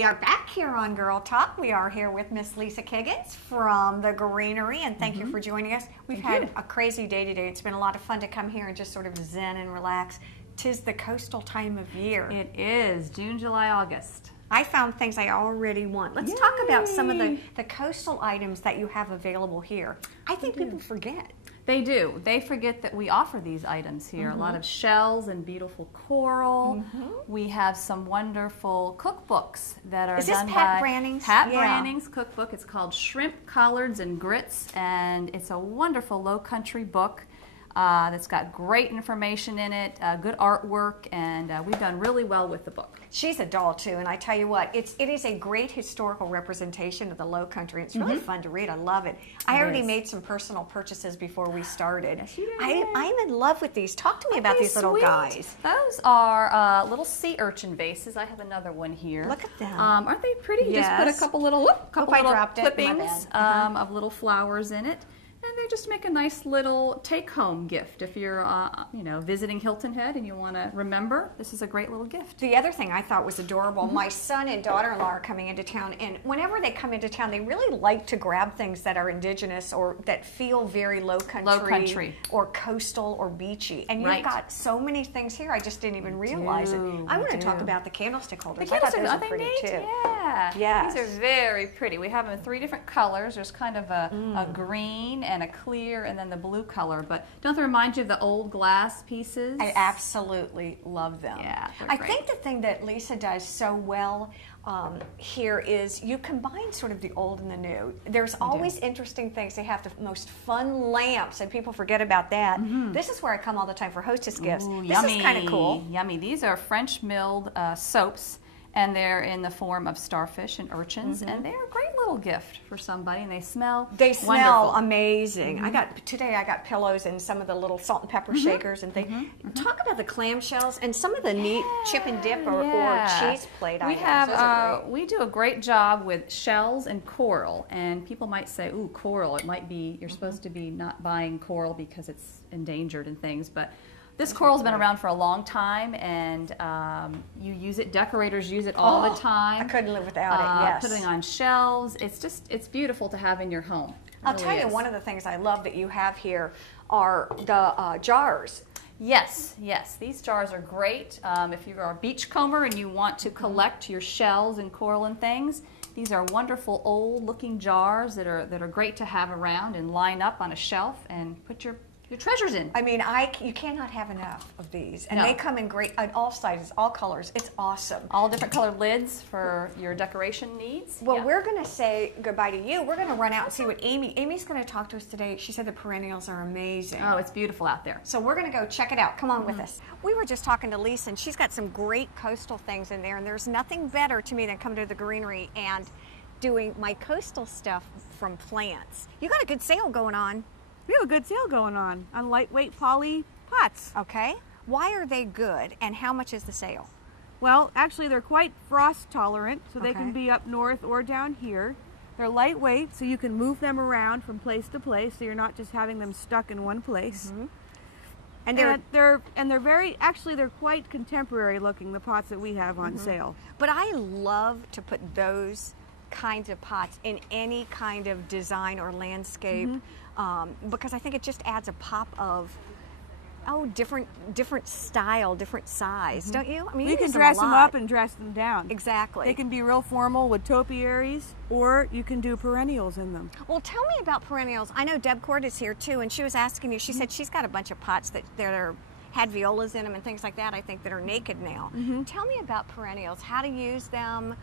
we are back here on Girl Talk. We are here with Miss Lisa Kiggans from the Greenery, and thank you for joining us. We've had a crazy day today. It's been a lot of fun to come here and just sort of zen and relax. 'Tis the coastal time of year. It is June, July, August. I found things I already want. Let's talk about some of the coastal items that you have available here. I think people forget. They do. They forget that we offer these items here. A lot of shells and beautiful coral. We have some wonderful cookbooks that are done by Pat Branning's? Pat Branning's cookbook. It's called Shrimp, Collards, and Grits, and it's a wonderful low country book that's got great information in it, good artwork, and we've done really well with the book. She's a doll too, and I tell you what, it is a great historical representation of the Low Country. It's really fun to read. I love it. I already made some personal purchases before we started. Yes, you did. I'm in love with these. Talk to me about these little guys. Those are little sea urchin vases. I have another one here. Look at them. Aren't they pretty? Yes. Just put a couple little dropped it. clippings of little flowers in it. And they just make a nice little take-home gift. If you're, visiting Hilton Head and you want to remember, this is a great little gift. The other thing I thought was adorable, my son and daughter-in-law are coming into town, and whenever they come into town, they really like to grab things that are indigenous or that feel very low country or coastal or beachy. And you've got so many things here, I just didn't even realize it. I want to talk about the candlestick holders. The candlestick, are they pretty too? Yeah. Yes. These are very pretty. We have them in 3 different colors. There's kind of a green and a clear and then the blue color, but don't they remind you of the old glass pieces? I absolutely love them. Yeah, I think the thing that Lisa does so well here is you combine sort of the old and the new. There's always interesting things. They have the most fun lamps, and people forget about that. This is where I come all the time for Hostess Gifts. Ooh, this is kind of cool. Yummy. These are French milled soaps, and they're in the form of starfish and urchins, and they're a great little gift for somebody, and they smell wonderful. Amazing. Today I got pillows and some of the little salt and pepper shakers and things. Talk about the clamshells and some of the neat chip and dip or cheese plate items. We do a great job with shells and coral, and people might say, ooh, coral, it might be, you're supposed to be not buying coral because it's endangered and things, but this coral's been around for a long time, and you use it. Decorators use it all the time. I couldn't live without it. Yes, putting on shelves. It's beautiful to have in your home. I'll tell you, one of the things I love that you have here are the jars. Yes, these jars are great. If you are a beachcomber and you want to collect your shells and coral and things, these are wonderful old-looking jars that are great to have around and line up on a shelf and put your treasures in. I mean, you cannot have enough of these. And they come in great, all sizes, all colors. It's awesome. All different colored lids for your decoration needs. Well, we're going to say goodbye to you. We're going to run out and see what Amy's going to talk to us today. She said the perennials are amazing. Oh, it's beautiful out there. So we're going to go check it out. Come on with us. We were just talking to Lisa, and she's got some great coastal things in there. And there's nothing better to me than coming to the Greenery and doing my coastal stuff from plants. You got a good sale going on. We have a good sale going on lightweight poly pots. Okay. Why are they good, and how much is the sale? Well, actually they're quite frost tolerant, so they can be up north or down here. They're lightweight, so you can move them around from place to place, so you're not just having them stuck in one place. And they're quite contemporary looking, the pots that we have on sale. But I love to put those kinds of pots in any kind of design or landscape. Because I think it just adds a pop of different style, different size, don't you? I mean, you can dress them up and dress them down. Exactly. They can be real formal with topiaries, or you can do perennials in them. Well, tell me about perennials. I know Deb Court is here too, and she was asking you. She said she's got a bunch of pots that had violas in them and things like that. I think that are naked now. Tell me about perennials. How to use them.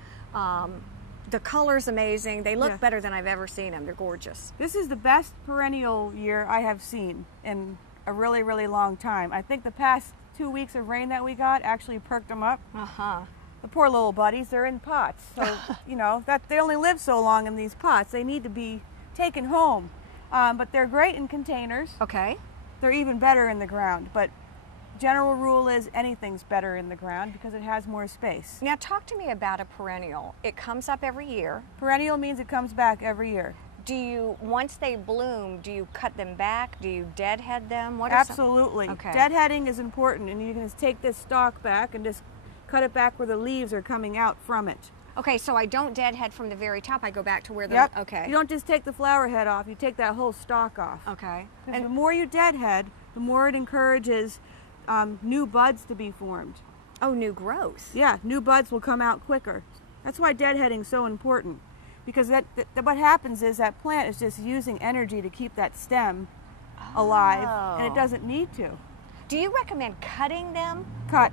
The color's amazing. They look better than I've ever seen them. They're gorgeous. This is the best perennial year I have seen in a really, really long time. I think the past 2 weeks of rain that we got actually perked them up. The poor little buddies, they're in pots. So, that they only live so long in these pots. They need to be taken home. But they're great in containers. Okay. They're even better in the ground. But general rule is anything's better in the ground because it has more space. Now talk to me about a perennial. It comes up every year. Perennial means it comes back every year. Do you, once they bloom, do you cut them back? Do you deadhead them? Absolutely. Deadheading is important, and you can just take this stalk back and just cut it back where the leaves are coming out from it. Okay, so I don't deadhead from the very top. I go back to where the, Yep. okay. You don't just take the flower head off, you take that whole stalk off. Okay. And the more you deadhead, the more it encourages new buds to be formed. Oh, new growth. Yeah, new buds will come out quicker. That's why deadheading is so important. Because what happens is that plant is just using energy to keep that stem alive, and it doesn't need to. Do you recommend cutting them? Cut.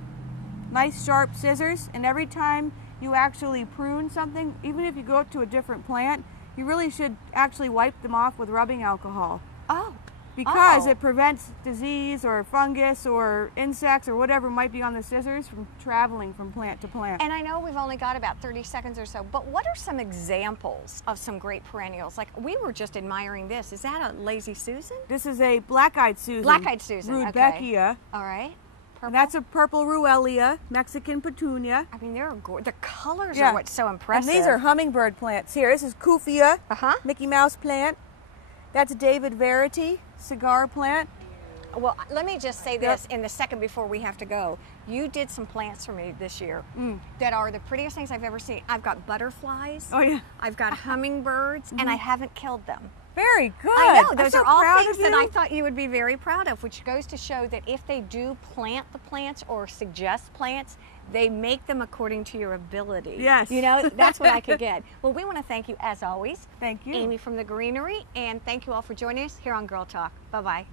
Nice sharp scissors, and every time you actually prune something, even if you go to a different plant, you really should actually wipe them off with rubbing alcohol. Oh. Because it prevents disease or fungus or insects or whatever might be on the scissors from traveling from plant to plant. And I know we've only got about 30 seconds or so, but what are some examples of some great perennials? Like, we were just admiring this. Is that a Lazy Susan? This is a black-eyed Susan. Black-eyed Susan, Rudbeckia. Okay. All right. Purple? And that's a purple Ruellia, Mexican petunia. I mean, the colors are what's so impressive. And these are hummingbird plants. Here, this is Kufia, Mickey Mouse plant. That's David Verity, cigar plant. Well, let me just say this in the second before we have to go. You did some plants for me this year that are the prettiest things I've ever seen. I've got butterflies. Oh, yeah. I've got hummingbirds, and I haven't killed them. Very good. I know. Those I'm are so all proud things of that you. I thought you would be very proud of, which goes to show that if they do plant the plants or suggest plants, they make them according to your ability. Yes. You know, that's what I could get. Well, we want to thank you as always. Thank you. Amy from the Greenery, and thank you all for joining us here on Girl Talk. Bye-bye.